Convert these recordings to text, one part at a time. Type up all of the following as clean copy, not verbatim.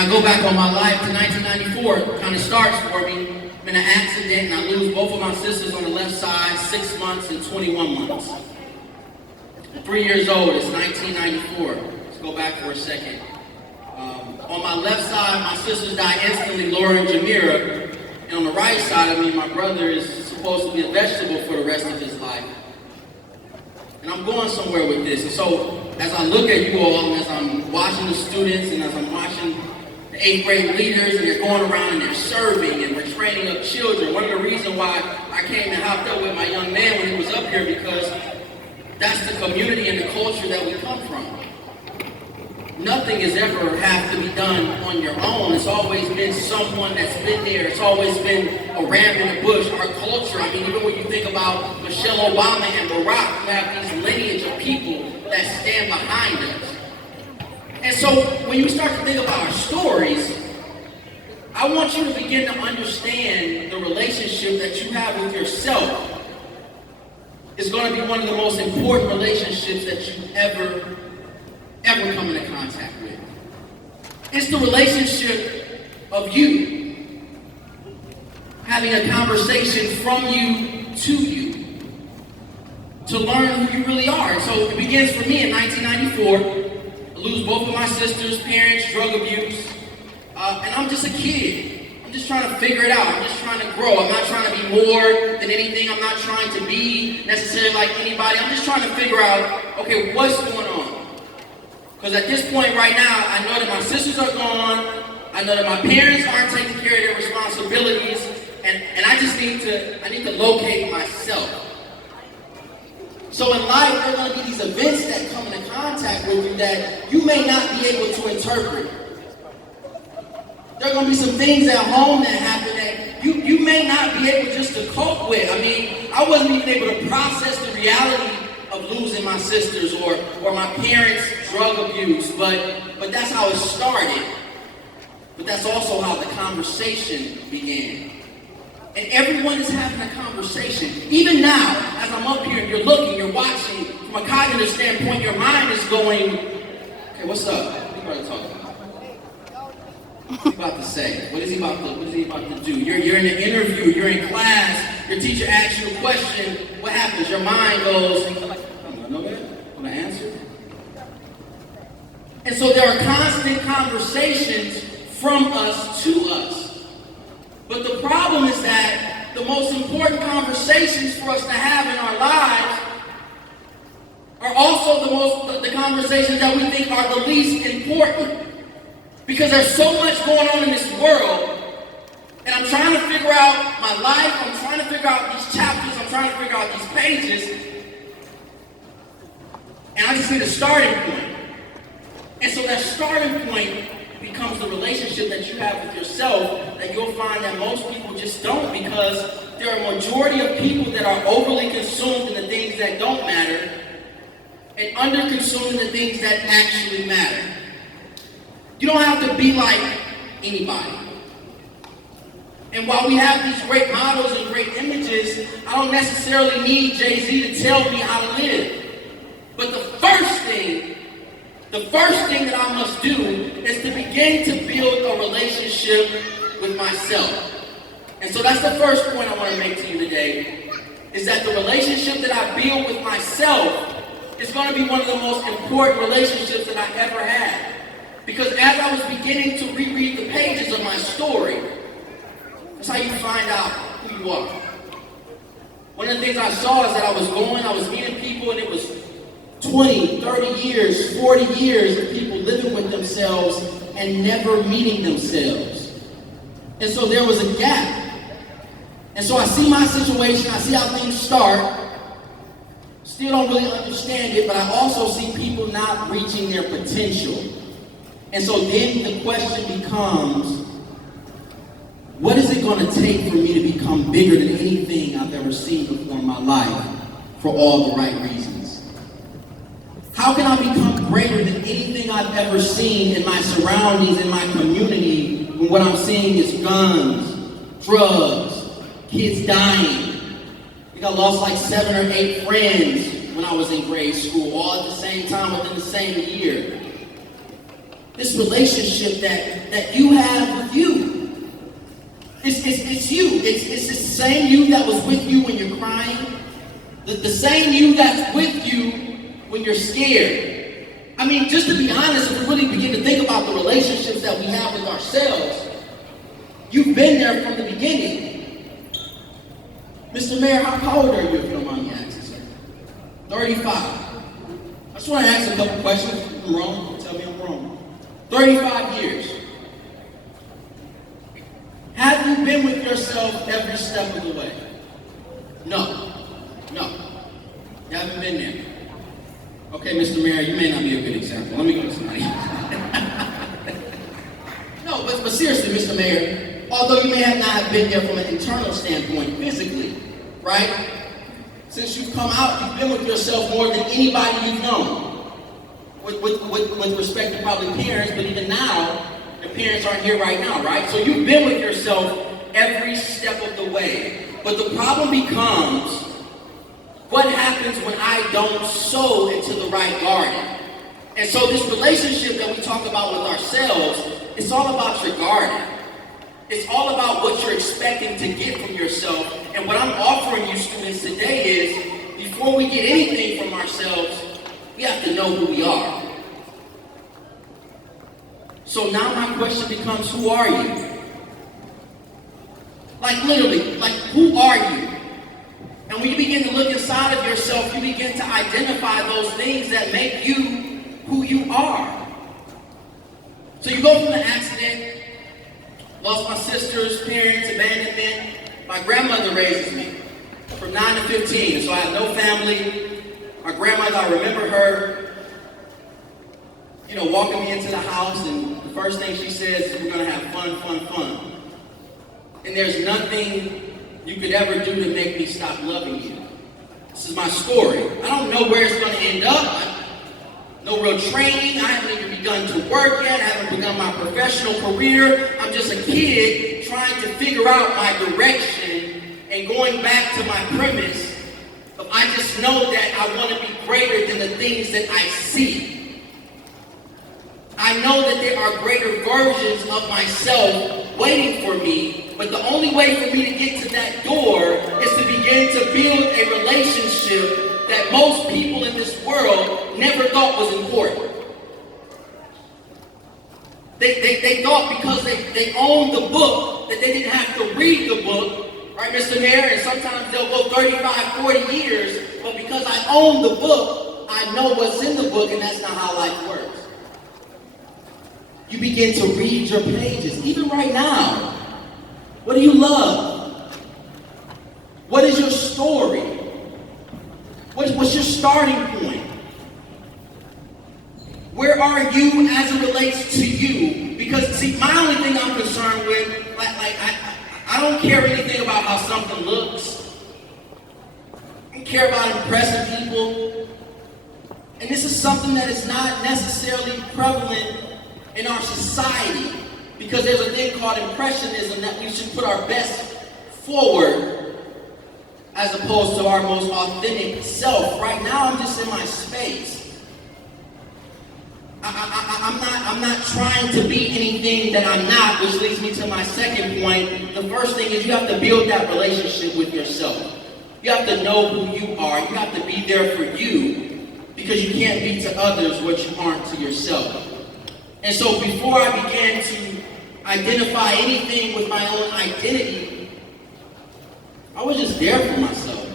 I go back on my life to 1994, it kind of starts for me. I'm in an accident and I lose both of my sisters on the left side, 6 months and 21 months. I'm 3 years old, it's 1994. Let's go back for a second. On my left side, my sisters die instantly, Laura and Jamira. And on the right side of me, my brother is supposed to be a vegetable for the rest of his life. And I'm going somewhere with this. And so, as I look at you all, and as I'm watching the students, and as I'm watching the 8th grade leaders, and they're going around and they're serving, and we're training up children. One of the reasons why I came and hopped up with my young man when he was up here, because that's the community and the culture that we come from. Nothing has ever have to be done on your own. It's always been someone that's been there. It's always been a ram in the bush. Our culture, I mean, even when you think about Michelle Obama and Barack, you have these lineage of people that stand behind us. And so when you start to think about our stories, I want you to begin to understand the relationship that you have with yourself is going to be one of the most important relationships that you ever come into contact with. It's the relationship of you having a conversation from you to you to learn who you really are. And so it begins for me in 1994. I lose both of my sisters, parents, drug abuse, and I'm just a kid. I'm just trying to figure it out. I'm just trying to grow. I'm not trying to be more than anything. I'm not trying to be necessarily like anybody. I'm just trying to figure out, okay, what's going on? Because at this point right now, I know that my sisters are gone. I know that my parents aren't taking care of their responsibilities. And I just need to locate myself. So in life, there are going to be these events that come into contact with you that you may not be able to interpret. There are going to be some things at home that happen that you may not be able just to cope with. I mean, I wasn't even able to process the reality of losing my sisters or my parents' drug abuse, but that's how it started. But that's also how the conversation began. And everyone is having a conversation. Even now, as I'm up here and you're looking, you're watching, from a cognitive standpoint, your mind is going, okay, what's up? What are you talking about? What's he about to say? What is he about to do? You're in an interview, you're in class, your teacher asks you a question, what happens? Your mind goes, I don't know that. I'm gonna answer. And so there are constant conversations from us to us. But the problem is that the most important conversations for us to have in our lives are also the conversations that we think are the least important. Because there's so much going on in this world, and I'm trying to figure out my life, I'm trying to figure out these chapters, I'm trying to figure out these pages, and I just need a starting point. And so that starting point becomes the relationship that you have with yourself that you'll find that most people just don't, because there are a majority of people that are overly consumed in the things that don't matter and under-consumed in the things that actually matter. You don't have to be like anybody. And while we have these great models and great images, I don't necessarily need Jay-Z to tell me how to live. But the first thing that I must do is to begin to build a relationship with myself. And so that's the first point I want to make to you today, is that the relationship that I build with myself is going to be one of the most important relationships that I ever had. Because as I was beginning to reread the pages of my story, that's how you find out who you are. One of the things I saw is that I was meeting people, and it was 20, 30 years, 40 years of people living with themselves and never meeting themselves. And so there was a gap. And so I see my situation, I see how things start, still don't really understand it, but I also see people not reaching their potential. And so then the question becomes, what is it going to take for me to become bigger than anything I've ever seen before in my life for all the right reasons? How can I become greater than anything I've ever seen in my surroundings, in my community, when what I'm seeing is guns, drugs, kids dying? I think I lost like 7 or 8 friends when I was in grade school, all at the same time within the same year. This relationship that you have with you. It's you. It's the same you that was with you when you're crying. The same you that's with you when you're scared. I mean, just to be honest, if we really begin to think about the relationships that we have with ourselves, you've been there from the beginning. Mr. Mayor, how old are you, if you don't mind me asking, sir? 35. I just want to ask a couple questions. If I'm wrong, tell me I'm wrong. 35 years. Have you been with yourself every step of the way? No. You haven't been there. Okay, Mr. Mayor, you may not be a good example. Let me go to somebody else. No, but seriously, Mr. Mayor, although you may have not been there from an internal standpoint, physically, right? Since you've come out, you've been with yourself more than anybody you've known. With respect to probably parents, but even now, the parents aren't here right now, right? So you've been with yourself every step of the way. But the problem becomes, what happens when I don't sow into the right garden? And so this relationship that we talk about with ourselves, it's all about your garden. It's all about what you're expecting to get from yourself. And what I'm offering you students today is, before we get anything from ourselves, we have to know who we are. So now my question becomes, who are you? Like literally, like who are you? And when you begin to look inside of yourself, you begin to identify those things that make you who you are. So you go from the accident, lost my sister's parents, abandonment. My grandmother raises me from 9 to 15, so I have no family. My grandmother, I remember her, walking me into the house, and the first thing she says is, we're gonna have fun. And there's nothing you could ever do to make me stop loving you. This is my story. I don't know where it's gonna end up. No real training. I haven't even begun to work yet. I haven't begun my professional career. I'm just a kid trying to figure out my direction and going back to my premise of I just know that I want to be greater than the things that I see. I know that there are greater versions of myself waiting for me, but the only way for me to get to that door is to begin to build a relationship that most people in this world never thought was important. They thought because they owned the book that they didn't have to read the book, right, Mr. Mayor? And sometimes they'll go 35, 40 years, but because I own the book, I know what's in the book, and that's not how life works. You begin to read your pages, even right now. What do you love? What is your story? What's your starting point? Where are you as it relates to you? Because, see, my only thing I'm concerned with, I don't care anything about how something looks. I don't care about impressing people. And this is something that is not necessarily prevalent in our society, because there's a thing called impressionism that we should put our best forward as opposed to our most authentic self. Right now, I'm just in my space. I'm not trying to be anything that I'm not, which leads me to my second point. The first thing is you have to build that relationship with yourself. You have to know who you are. You have to be there for you, because you can't be to others what you aren't to yourself. And so before I began to identify anything with my own identity, I was just there for myself.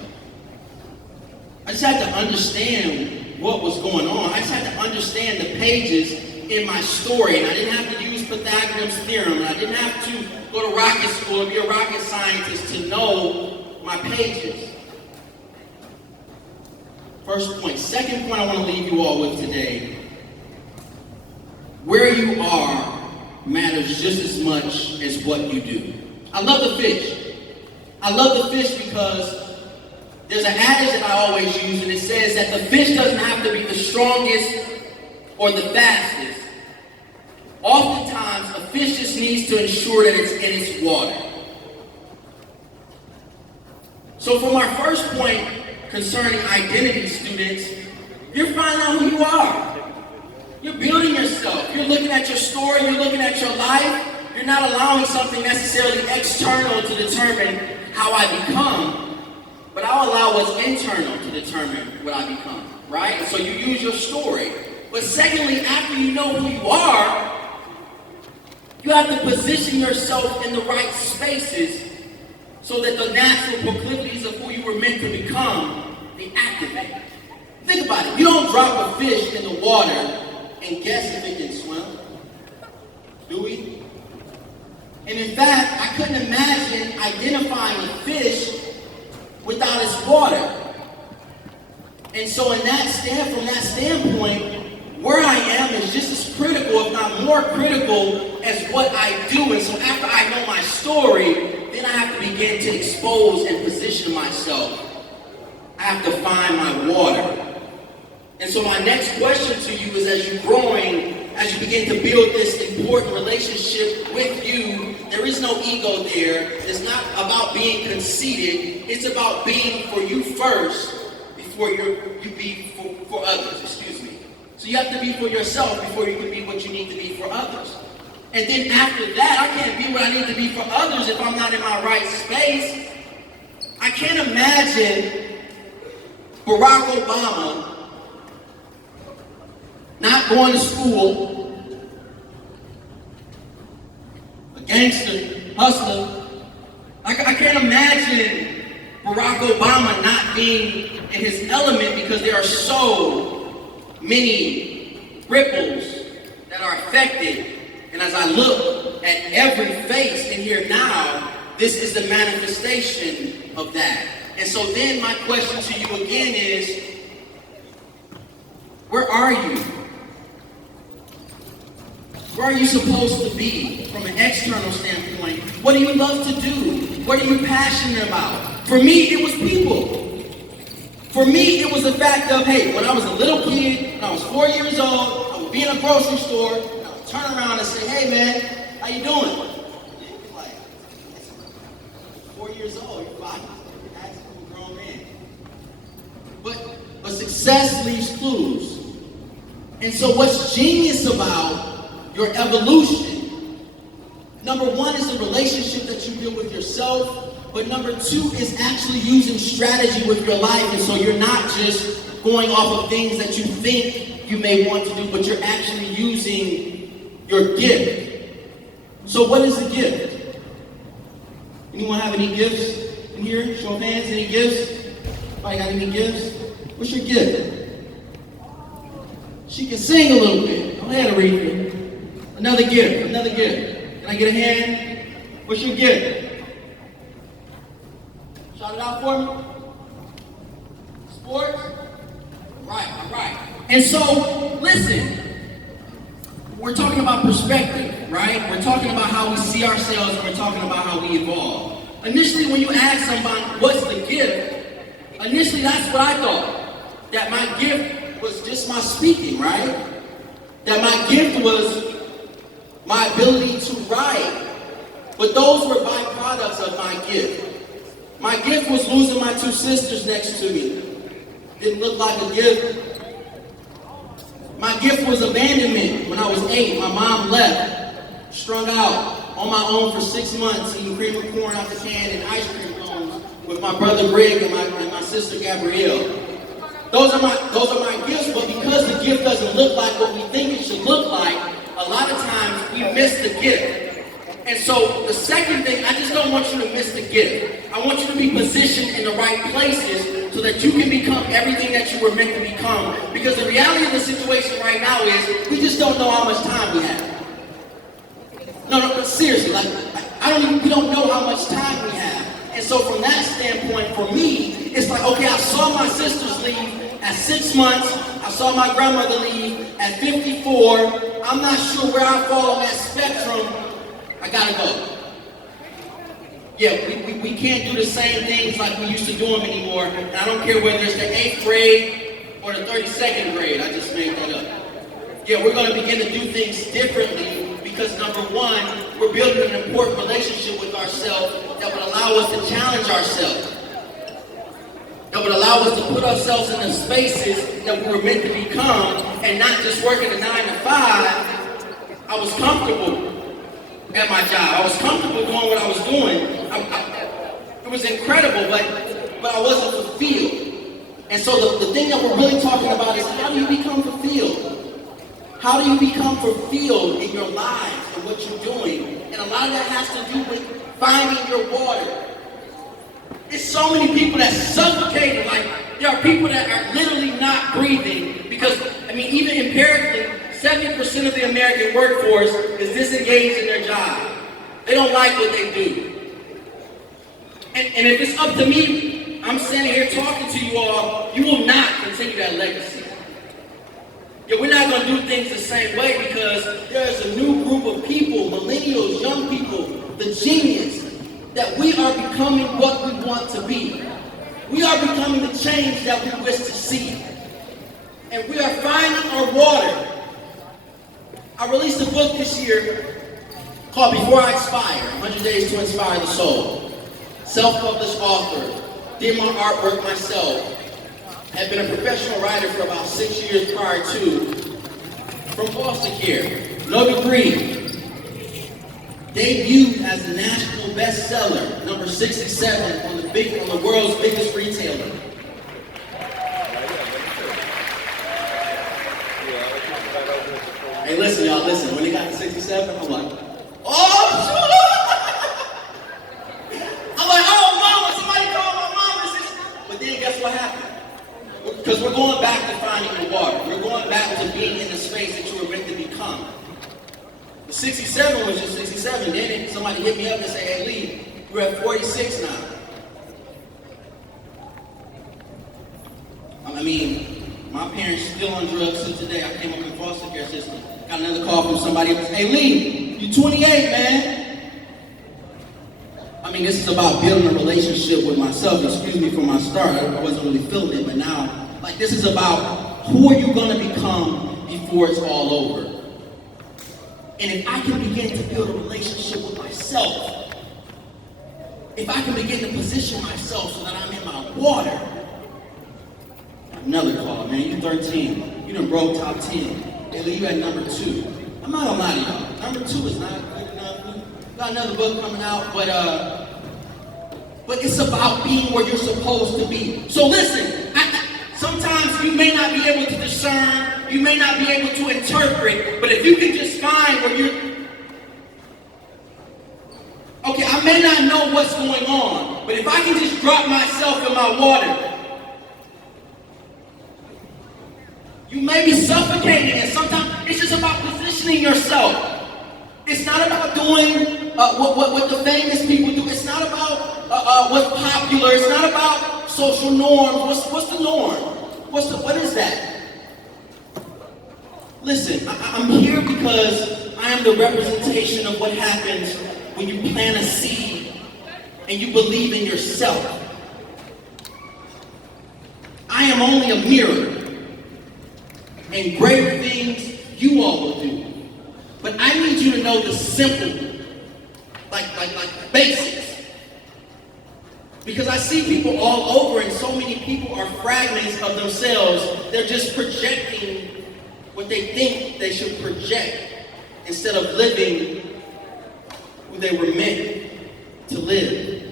I just had to understand what was going on. I just had to understand the pages in my story. And I didn't have to use Pythagoras' theorem. And I didn't have to go to rocket school or be a rocket scientist to know my pages. First point. Second point I want to leave you all with today. Where you are matters just as much as what you do. I love the fish. I love the fish because there's an adage that I always use, and it says that the fish doesn't have to be the strongest or the fastest. Oftentimes, a fish just needs to ensure that it's in its water. So for my first point concerning identity, students, you're finding out who you are. You're building yourself. you're looking at your story, you're looking at your life, you're not allowing something necessarily external to determine how I become, but I'll allow what's internal to determine what I become, right? So you use your story. But secondly, after you know who you are, you have to position yourself in the right spaces so that the natural proclivities of who you were meant to become, they activate. Think about it. You don't drop a fish in the water and guess if it can swim. Do we? And in fact, I couldn't imagine identifying a fish without its water. And so from that standpoint, where I am is just as critical, if not more critical, as what I do. And so after I know my story, then I have to begin to expose and position myself. I have to find my water. And so my next question to you is, as you're growing, as you begin to build this important relationship with you, there is no ego there. It's not about being conceited. It's about being for you first before you be for others, excuse me. So you have to be for yourself before you can be what you need to be for others. And then after that, I can't be what I need to be for others if I'm not in my right space. I can't imagine Barack Obama not going to school, a gangster, hustler. I can't imagine Barack Obama not being in his element because there are so many ripples that are affected. And as I look at every face in here now, this is the manifestation of that. And so then my question to you again is, where are you? Where are you supposed to be from an external standpoint? What do you love to do? What are you passionate about? For me, it was people. For me, it was the fact of, hey, when I was a little kid, when I was 4 years old, I would be in a grocery store, and I would turn around and say, hey man, how you doing? Like, 4 years old, you're 5, you're actually a grown man. But success leaves clues. And so what's genius about your evolution, number one is the relationship that you build with yourself, but number two is actually using strategy with your life. And so you're not just going off of things that you think you may want to do, but you're actually using your gift. So what is a gift? Anyone have any gifts in here? Show of hands, any gifts? Anybody got any gifts? What's your gift? She can sing a little bit. Go ahead, Aretha. Another gift, another gift. Can I get a hand? What's your gift? Shout it out for me. Sports? All right. And so, listen, we're talking about perspective, right? We're talking about how we see ourselves, and we're talking about how we evolve. Initially, when you ask somebody, what's the gift? Initially, that's what I thought. That my gift was just my speaking, right? That my gift was my ability to write. But those were byproducts of my gift. My gift was losing my 2 sisters next to me. Didn't look like a gift. My gift was abandonment. When I was 8, my mom left, strung out on my own for 6 months, eating cream of corn out the can and ice cream cones with my brother Greg and my sister Gabrielle. Those are my gifts, but because the gift doesn't look like what we think it should look like, a lot of times we miss the gift. And so the second thing, I just don't want you to miss the gift. I want you to be positioned in the right places so that you can become everything that you were meant to become. Because the reality of the situation right now is we just don't know how much time we have. No, seriously, we don't know how much time we have. And so from that standpoint, for me, it's like, okay, I saw my sisters leave at 6 months. I saw my grandmother leave at 54. I'm not sure where I fall on that spectrum. I gotta go. Yeah, we can't do the same things like we used to do them anymore. And I don't care whether it's the 8th grade or the 32nd grade. I just made that up. Yeah, we're gonna begin to do things differently because number one, we're building an important relationship with ourselves that would allow us to challenge ourselves. That would allow us to put ourselves in the spaces that we were meant to become and not just working a 9 to 5, I was comfortable at my job. I was comfortable doing what I was doing. It was incredible, but I wasn't fulfilled. And so the thing that we're really talking about is, how do you become fulfilled? How do you become fulfilled in your lives and what you're doing? And a lot of that has to do with finding your water. There's so many people that suffocate. Like, there are people that are literally not breathing because, even empirically, 70% of the American workforce is disengaged in their job. They don't like what they do. And if it's up to me, I'm standing here talking to you all, you will not continue that legacy. Yeah, we're not going to do things the same way because there's a new group of people, millennials, young people, the genius, that we are becoming what we want to be. We are becoming the change that we wish to see. And we are finding our water. I released a book this year called Before I Expire, 100 Days to Inspire the Soul. Self-published author, did my artwork myself. Had been a professional writer for about 6 years prior to, from foster care, no degree. Debuted as a national bestseller, number 67 on the world's biggest retailer. Hey, listen, y'all, listen. When they got to 67, I'm like, oh, I'm like, oh, mama, somebody call my mama. But then guess what happened? Because we're going back to finding the water. We're going back to being in the space that you were meant to become. The 67 was just 67. Then somebody hit me up and say, hey, Lee, we're at 46 now. My parents still on drugs till today. I came up in the foster care system. Got another call from somebody else. Hey, Lee, you 28, man. This is about building a relationship with myself. Excuse me for my start. I wasn't really feeling it, but now, this is about who are you going to become before it's all over. And if I can begin to build a relationship with myself, if I can begin to position myself so that I'm in my water. Another call, man. You 13. You done broke top 10. Hey, Lee, you at number 2. I'm not gonna lie to y'all. Number 2 is not good enough. We got another book coming out, but it's about being where you're supposed to be. So listen, sometimes you may not be able to discern, you may not be able to interpret, but if you can just find where I may not know what's going on, but if I can just drop myself in my water, you may be suffocating, and sometimes it's just about positioning yourself. It's not about doing what the famous people do. It's not about what's popular. It's not about social norms. What's the norm? What is that? Listen, I'm here because I am the representation of what happens when you plant a seed and you believe in yourself. I am only a mirror, and greater things you all will do. But I need you to know the simple, like basics. Because I see people all over, and so many people are fragments of themselves. They're just projecting what they think they should project instead of living who they were meant to live.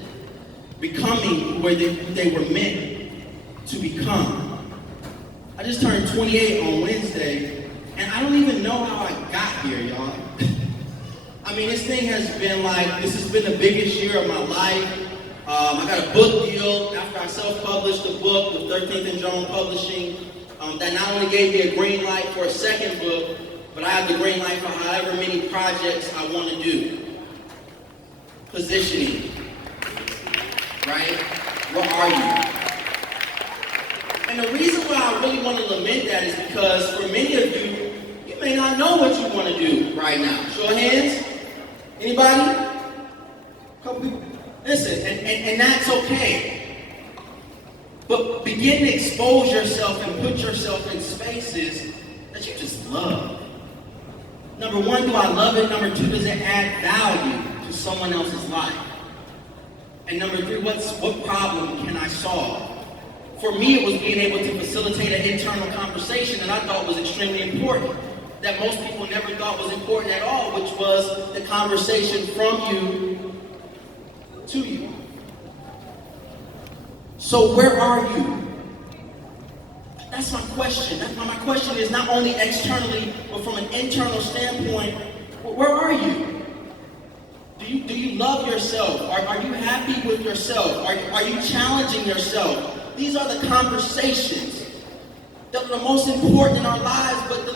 Becoming where they were meant to become. I just turned 28 on Wednesday, and I don't even know how I got here, y'all. This thing has been this has been the biggest year of my life. I got a book deal after I self-published the book with 13th and Jones Publishing. That not only gave me a green light for a second book, but I have the green light for however many projects I want to do. Positioning, right? Where are you? And the reason why I really want to lament that is because for many of you, you may not know what you want to do right now. Show of hands. Anybody? Couple people. Listen, and that's okay. But begin to expose yourself and put yourself in spaces that you just love. Number one, do I love it? Number two, does it add value to someone else's life? And number three, what problem can I solve? For me, it was being able to facilitate an internal conversation that I thought was extremely important. that most people never thought was important at all, which was the conversation from you to you. So where are you? That's my question. My question is not only externally, but from an internal standpoint, where are you? Do you love yourself? Are you happy with yourself? Are you challenging yourself? These are the conversations that are the most important in our lives, but